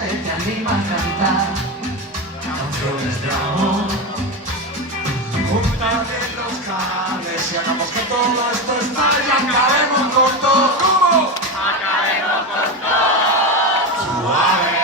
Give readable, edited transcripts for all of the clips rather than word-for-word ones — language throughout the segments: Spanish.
parte te anima a cantar canciones de amor. Junta bien los cables y hagamos que todo esto estalle y acabemos con todo. ¿Cómo? Acabemos con todo. Suave.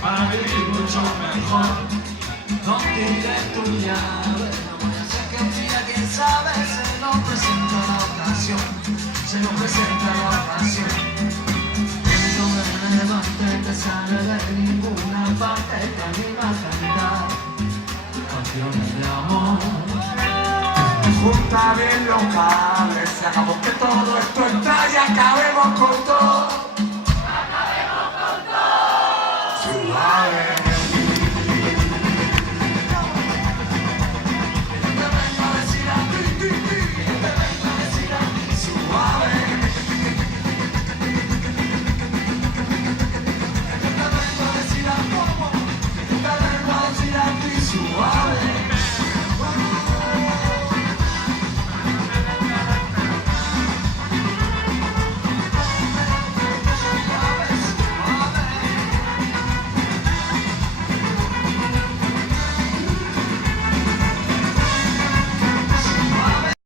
Para vivir mucho mejor, no diré tu llave, no voy a hacer que un día, quién sabe, se nos presenta la ocasión, se nos presenta la ocasión. Cuando me levante te sale de ninguna parte, te anima a cantar canciones de amor. Junta bien los cables, hagamos que todo esto estalle y acabemos con todo.